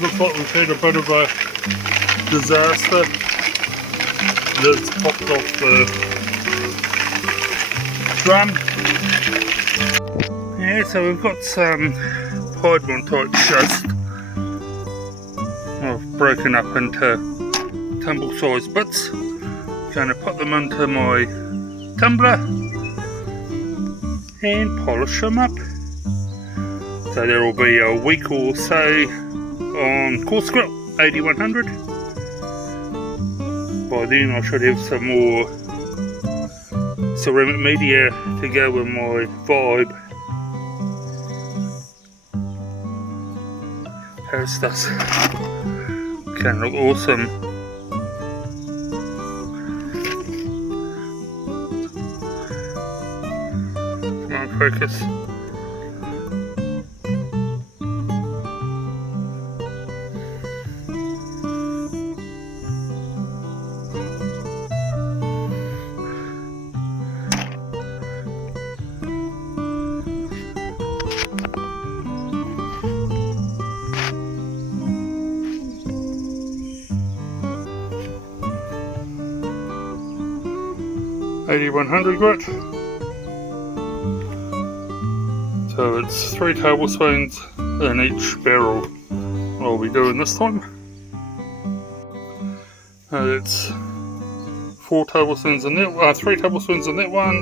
Looks like we've had a bit of a disaster. Lid's popped off the drum. Yeah, so we've got some Piemontite Schist. I've broken up into tumble sized bits. Going to put them into my tumbler and polish them up. So there will be a week or so on coarse grit 8100. By then I should have some more ceramic media to go with my vibe. How's this? Can look awesome. Come on, focus. $8100 grit. So it's 3 tablespoons in each barrel I'll be doing this time. It's 4 tablespoons in that, 3 tablespoons in that one,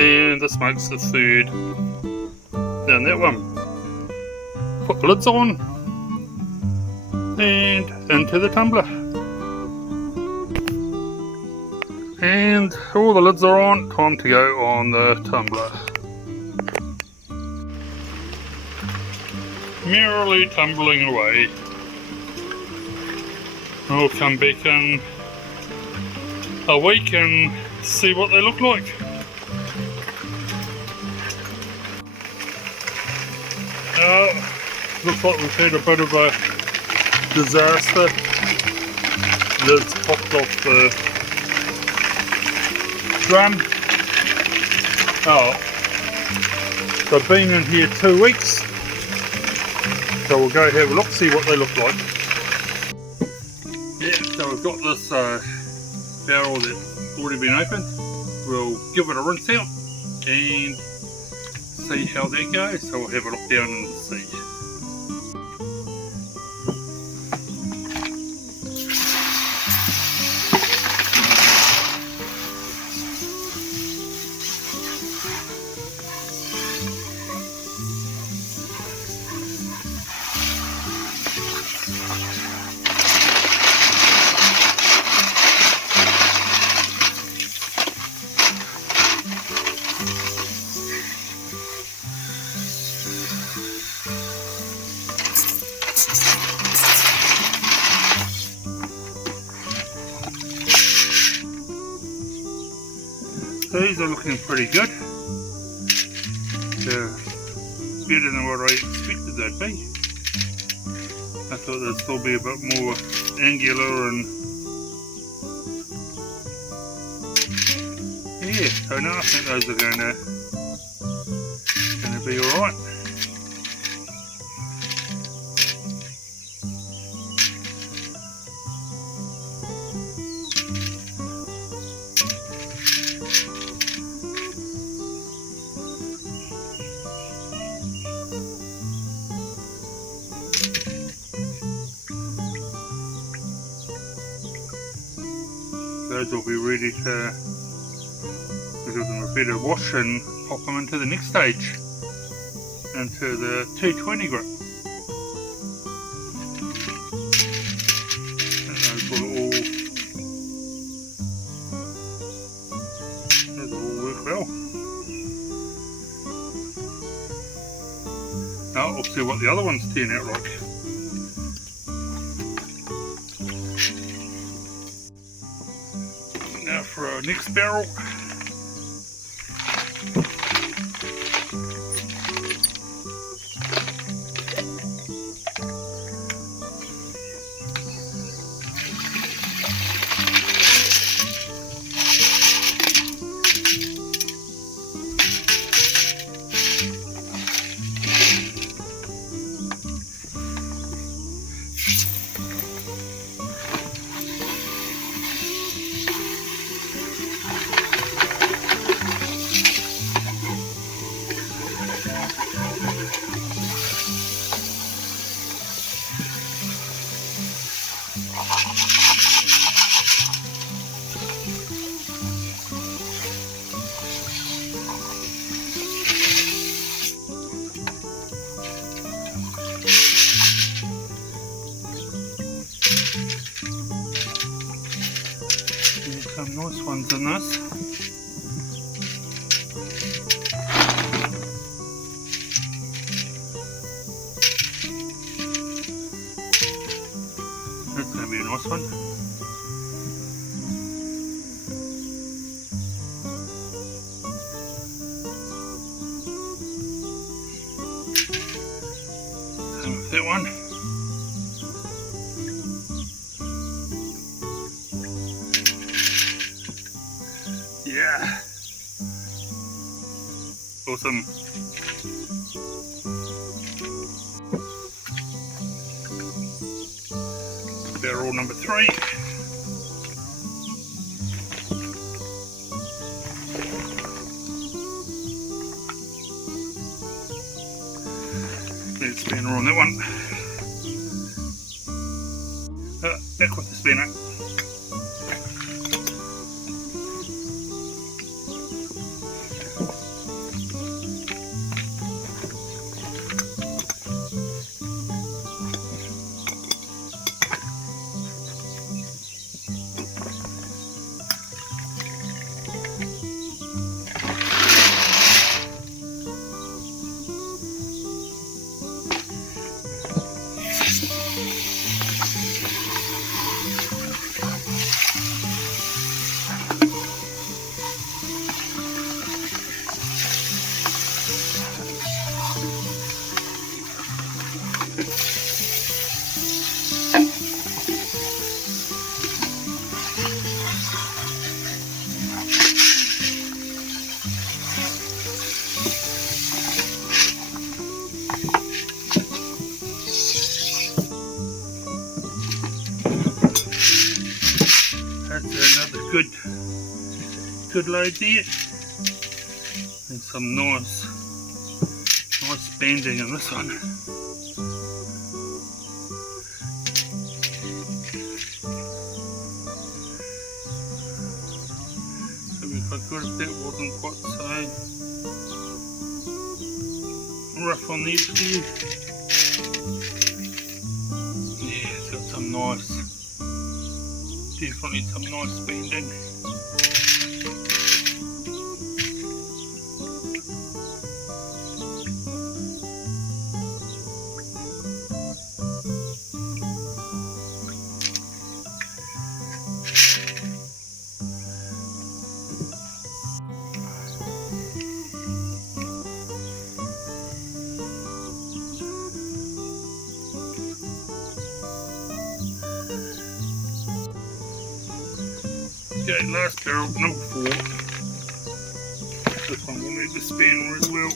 and this makes the third in that one. Put the lids on and into the tumbler. And all the lids are on, time to go on the tumbler. Merrily tumbling away. I'll come back in a week and see what they look like. Looks like we've had a bit of a disaster. Lid's popped off the drum. They've been in here 2 weeks, so we'll go have a look, see what they look like. Yeah, so we've got this barrel that's already been opened. We'll give it a rinse out and see how that goes, so we'll have a look down and see. These are looking pretty good. They're better than what I expected they'd be. I thought they'd still be a bit more angular and yeah, so no, I think those are gonna be alright. Those will be ready to give them a better wash and pop them into the next stage, into the 220 grit. And those will all work well. Now we'll see what the other ones turn out like. Now for our next barrel. Some nice ones in this. That's going to be a nice one. Same with that one. Yeah. Awesome. Barrel number 3. Need a spinner on that one. Back with the spinner. Another good load there, and some nice bending in this one. So we'd be quite good if that wasn't quite so rough on the edge there. Yeah, it's got some nice, definitely some nice bending. Okay, last barrel, number 4. This one will need the spanner as well.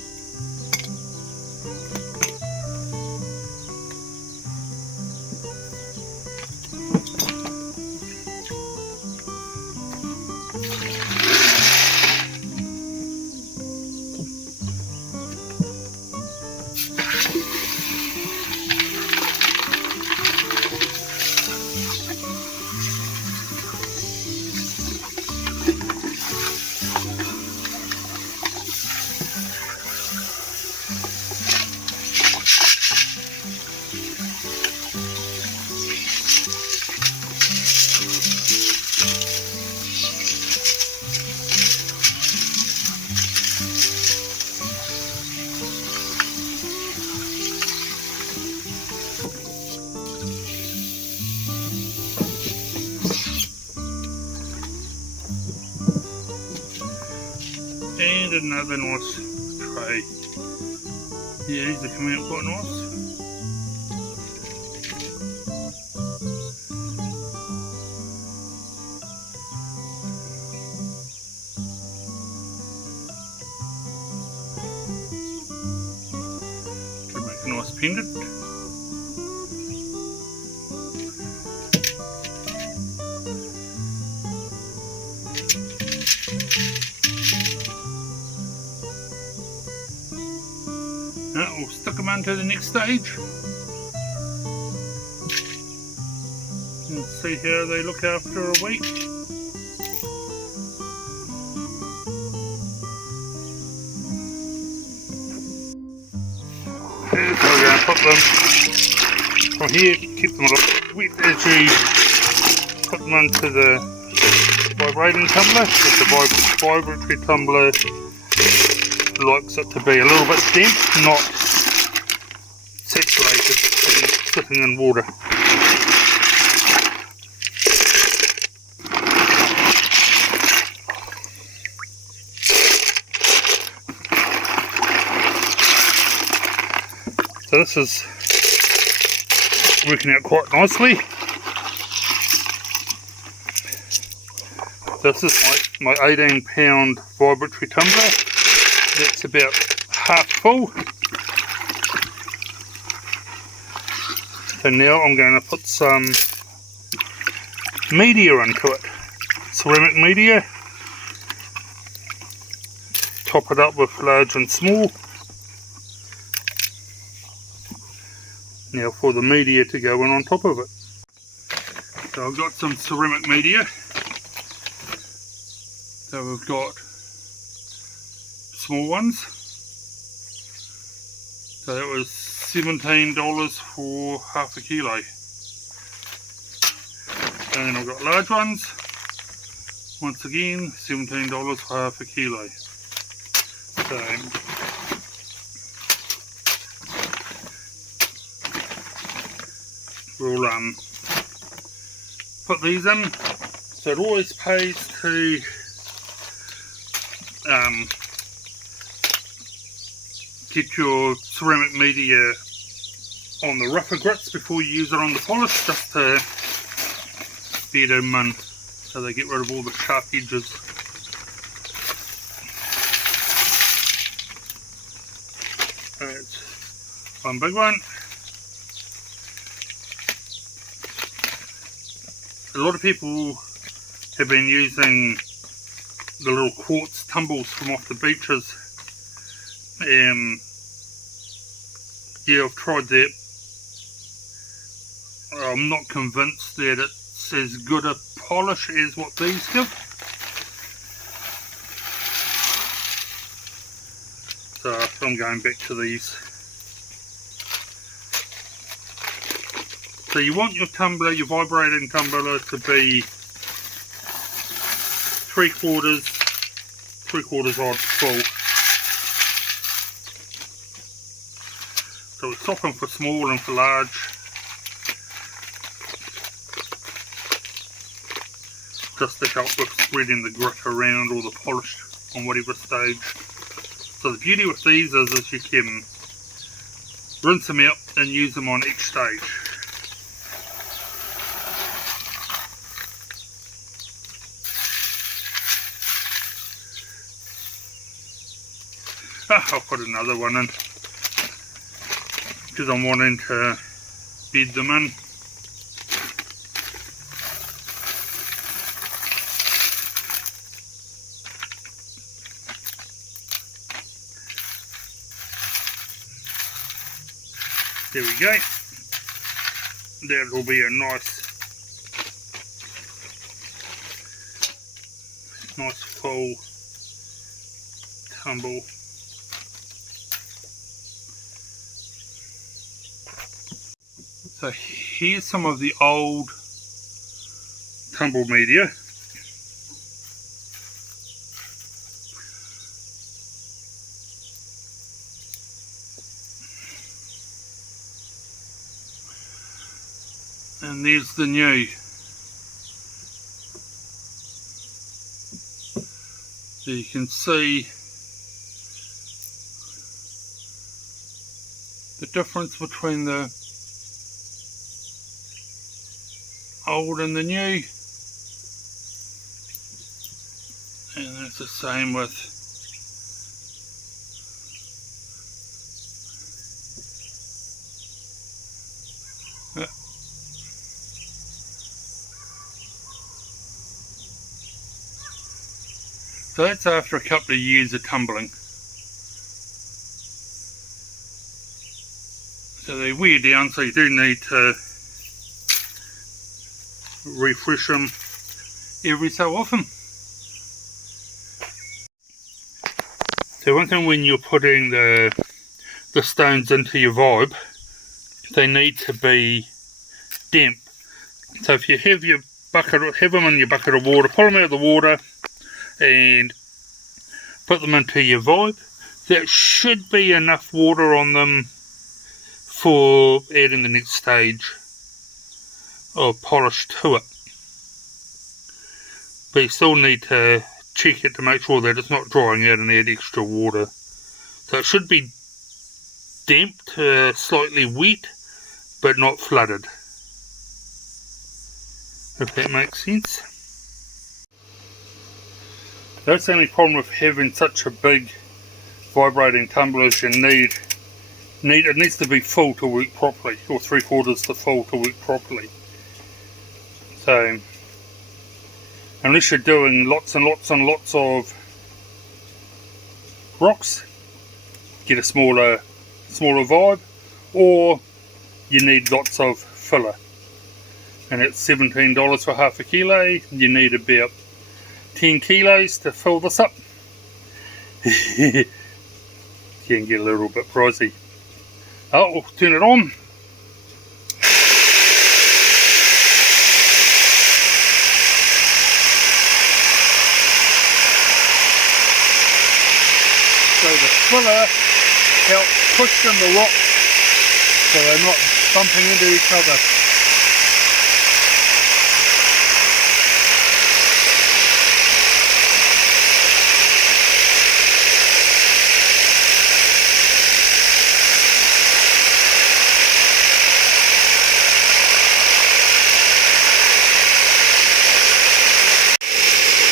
And another nice tray. Yeah, these are coming out quite nice. To make a nice pendant. We'll stick them on to the next stage and see how they look after a week. Okay, so we're going to put them from here, keep them a little wet as you put them into the vibrating tumbler. Because the vibratory tumbler likes it to be a little bit damp, not saturated and sitting in water. So this is working out quite nicely. This is my 18-pound vibratory tumbler. That's about half full. So now I'm going to put some media into it. Ceramic media. Top it up with large and small. Now for the media to go in on top of it. So I've got some ceramic media. So we've got small ones. So that was $17 for half a kilo. And then I've got large ones. Once again, $17 for half a kilo. So we'll put these in. So it always pays to get your ceramic media on the rougher grits before you use it on the polish, just to bed them in so they get rid of all the sharp edges. That's one big one. A lot of people have been using the little quartz tumbles from off the beaches. Yeah, I've tried that. I'm not convinced that it's as good a polish as what these give. So I'm going back to these. So you want your tumbler, your vibrating tumbler, to be three quarters odd full. So we're stopping for small and for large. Just to help with spreading the grit around or the polish on whatever stage. So the beauty with these is you can rinse them out and use them on each stage. I'll put another one in because I'm wanting to bed them in. There we go. That will be a nice full tumble. So here's some of the old tumble media. And there's the new. So you can see the difference between the old and the new, and that's the same with so that's after a couple of years of tumbling. So they wear down, so you do need to refresh them every so often. So one thing when you're putting the stones into your vibe, they need to be damp. So if you have your bucket, have them in your bucket of water, pull them out of the water and put them into your vibe. That should be enough water on them for adding the next stage of polish to it. But you still need to check it to make sure that it's not drying out and add extra water. So it should be damp to slightly wet, but not flooded. If that makes sense. That's the only problem with having such a big vibrating tumbler is it needs to be full to work properly, or 3/4 to full to work properly. So unless you're doing lots and lots and lots of rocks, get a smaller vibe, or you need lots of filler. And it's $17 for half a kilo. You need about 10 kilos to fill this up. Can get a little bit pricey. Oh, we'll turn it on. So the filler helps cushion the rocks so they're not bumping into each other.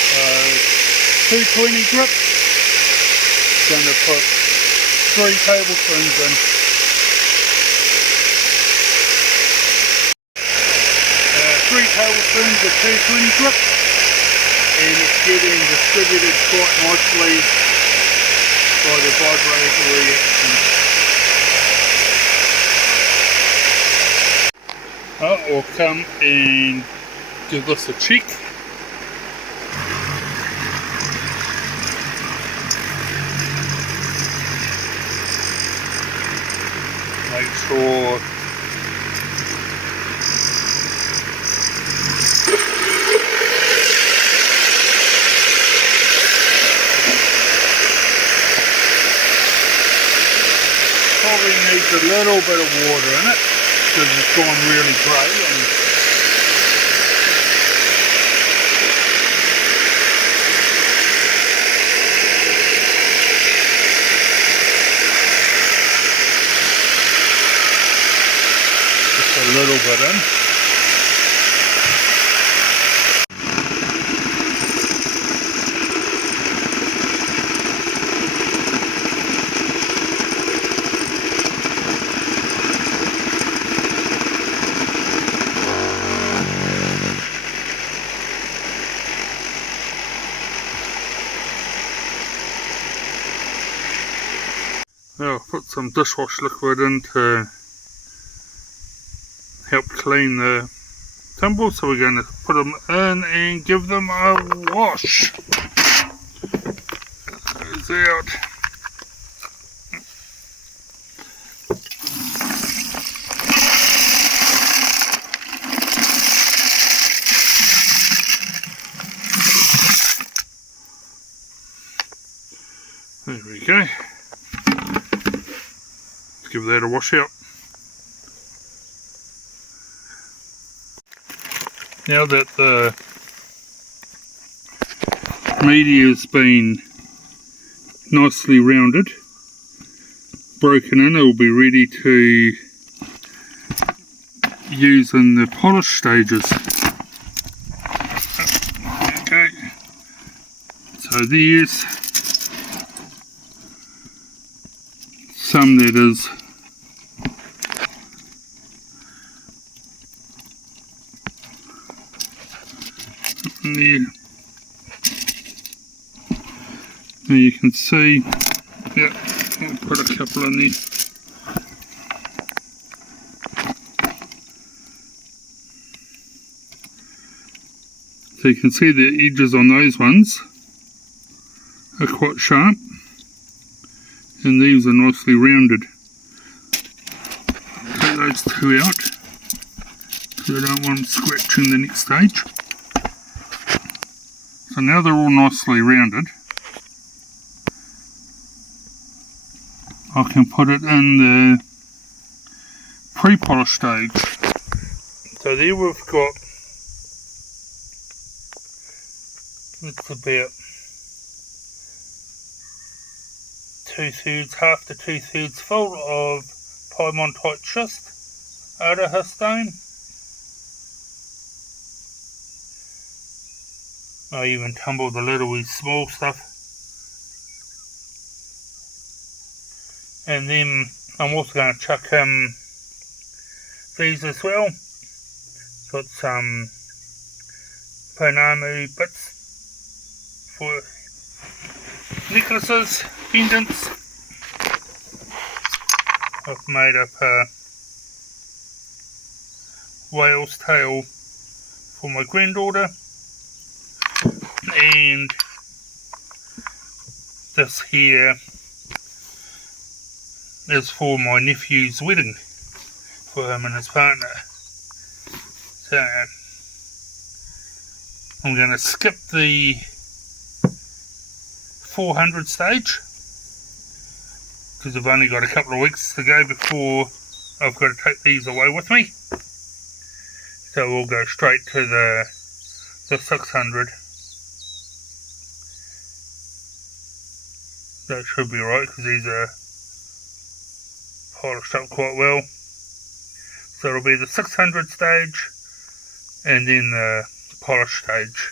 So 220 grip. Going to put 3 tablespoons in. 3 tablespoons of 220 grip, and it's getting distributed quite nicely by the vibratory action. I'll come and give this a check. Make sure probably needs a little bit of water in it because it's gone really grey. A little bit in. I'll put some dishwash liquid in to help clean the tumbles, so we're going to put them in and give them a wash. Goes out. There we go. Let's give that a wash out. Now that the media has been nicely rounded, broken in, it will be ready to use in the polish stages. Okay, so there's some that is there. Now you can see, yeah, I'll put a couple in there. So you can see the edges on those ones are quite sharp, and these are nicely rounded. Take those two out, because I don't want them scratching the next stage. So now they're all nicely rounded, I can put it in the pre-polish stage. So there we've got, it's about 2/3, half to 2/3 full of Piemontite Schist Aroha Stone. I even tumble the little wee small stuff. And then I'm also going to chuck these as well. Got some Panama bits for necklaces, pendants. I've made up a whale's tail for my granddaughter, and this here is for my nephew's wedding, for him and his partner. So I'm going to skip the 400 stage, because I've only got a couple of weeks to go before I've got to take these away with me. So we'll go straight to the 600. That should be right, because these are polished up quite well. So it'll be the 600 stage and then the polish stage.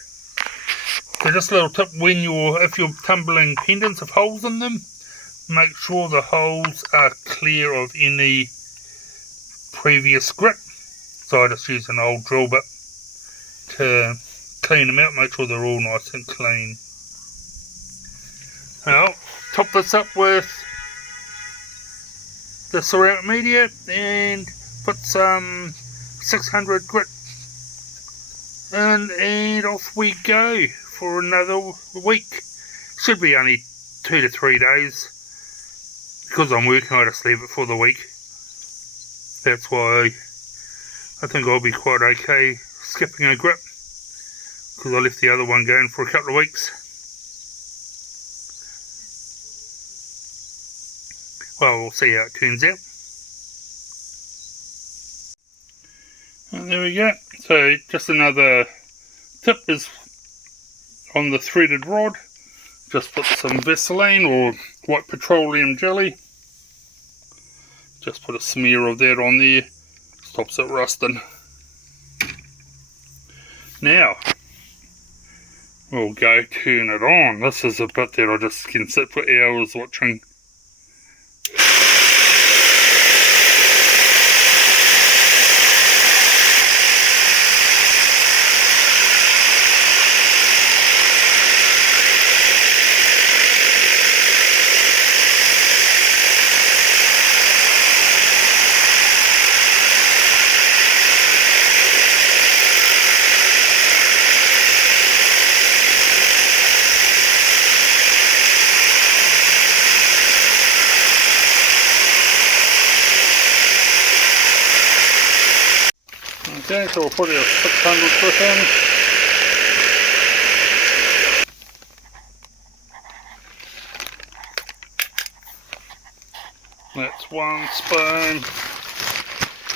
So just a little tip, if you're tumbling pendants with holes in them, make sure the holes are clear of any previous grip. So I just use an old drill bit to clean them out, make sure they're all nice and clean. I'll top this up with the ceramic media and put some 600 grit in, and off we go for another week. Should be only 2 to 3 days. Because I'm working, I just leave it for the week. That's why I think I'll be quite okay skipping a grip, because I left the other one going for a couple of weeks. Well, we'll see how it turns out. And there we go. So just another tip is on the threaded rod, just put some Vaseline or white petroleum jelly. Just put a smear of that on there, stops it rusting. Now we'll go turn it on. This is a bit that I just can sit for hours watching. Okay, so we'll put our 600 foot in. That's one spoon.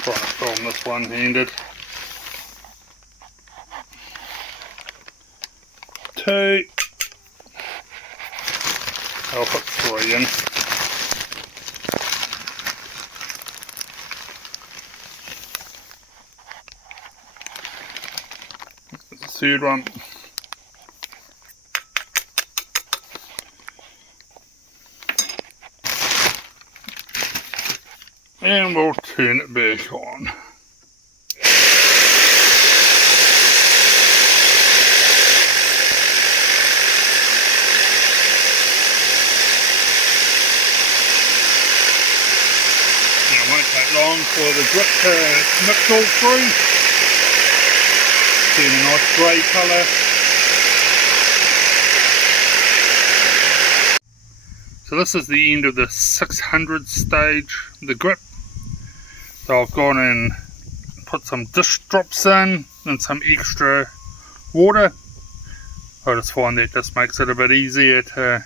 Trying to film this one-handed. 2. I'll put 3 in. Third one. And we'll turn it back on. Now it won't take long for the grip to mix all through. A nice grey colour. So this is the end of the 600 stage, the grip. So I've gone and put some dish drops in and some extra water. I just find that just makes it a bit easier to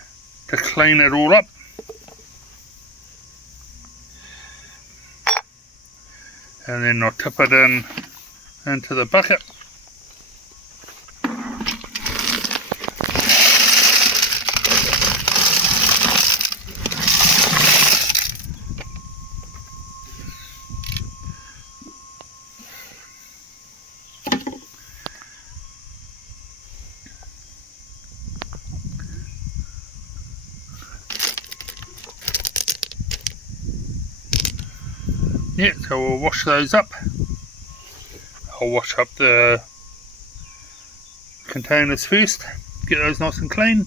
clean it all up. And then I'll tip it into the bucket. Yeah, so we'll wash those up. I'll wash up the containers first, get those nice and clean,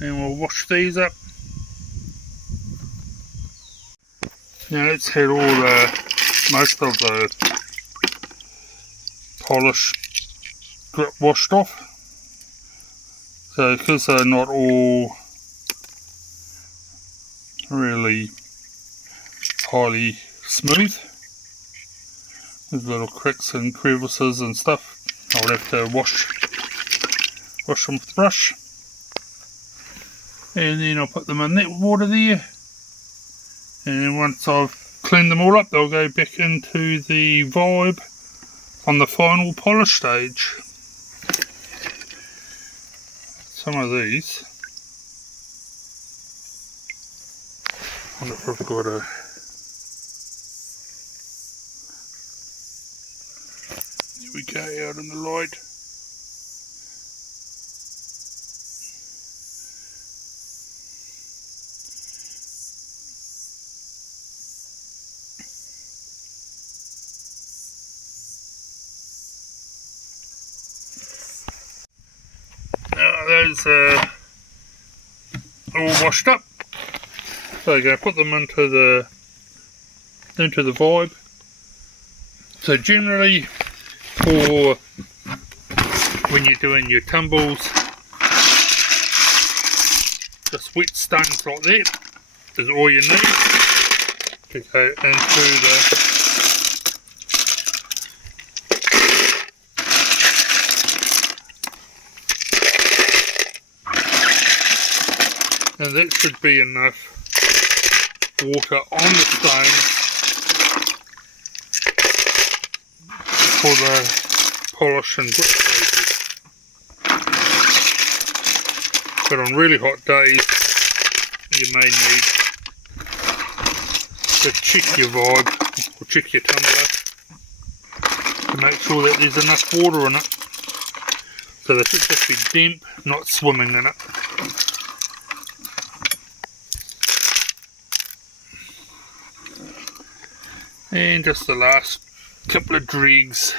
and we'll wash these up. Now let's had all most of the polish grip washed off. So because they're not all really highly smooth, with little cracks and crevices and stuff, I'll have to wash them with the brush, and then I'll put them in that water there, and then once I've cleaned them all up, they'll go back into the Vibe on the final polish stage. Some of these, I wonder if I've got a we go out in the light. Now those are all washed up. So you're going to put them into the Vibe. So generally, for when you're doing your tumbles, just wet stones like that is all you need to go into the and that should be enough water on the stone for the polish and grip stages. But on really hot days, you may need to check your Vibe or check your tumbler to make sure that there's enough water in it. So they should just be damp, not swimming in it. And just the last couple of dregs.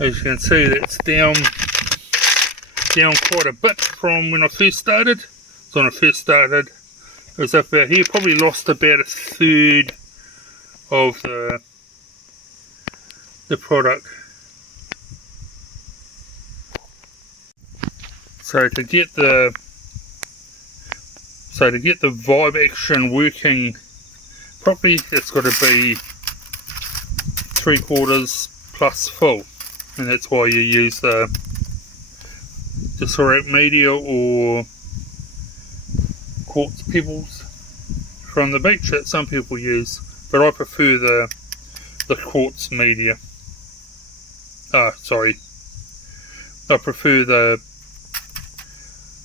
As you can see, that's down quite a bit from when I first started. So when I first started, it was up about here, probably lost about a third of the product. So to get the Vibe action working properly, it's got to be 3/4 plus full, and that's why you use the ceramic media or quartz pebbles from the beach that some people use, but I prefer the quartz media. I prefer the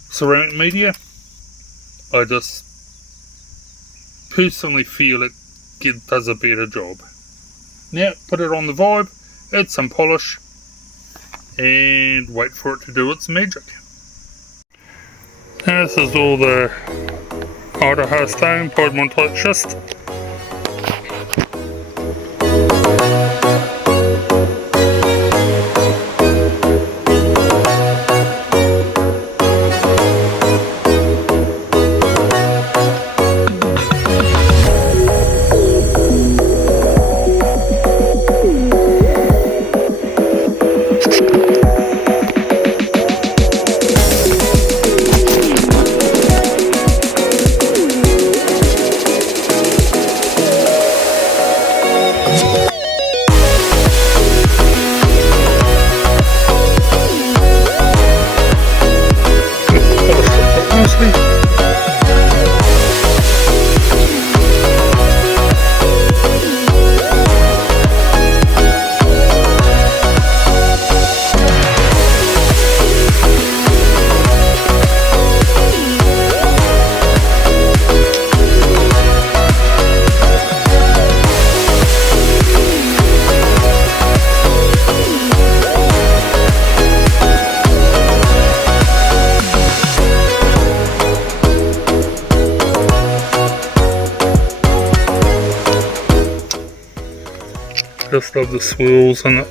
ceramic media. I just personally feel it does a better job. Now put it on the Vibe, add some polish, and wait for it to do its magic. Now this is all the Aroha Stone Piemontite schist. Just love the swirls in it.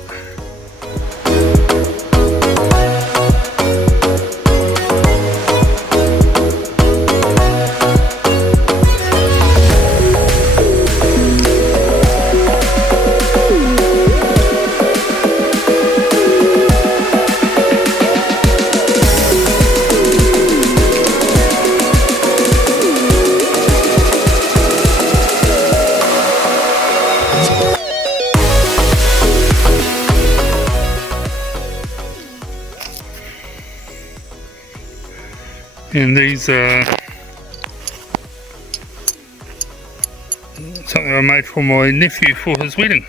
And these are something I made for my nephew for his wedding.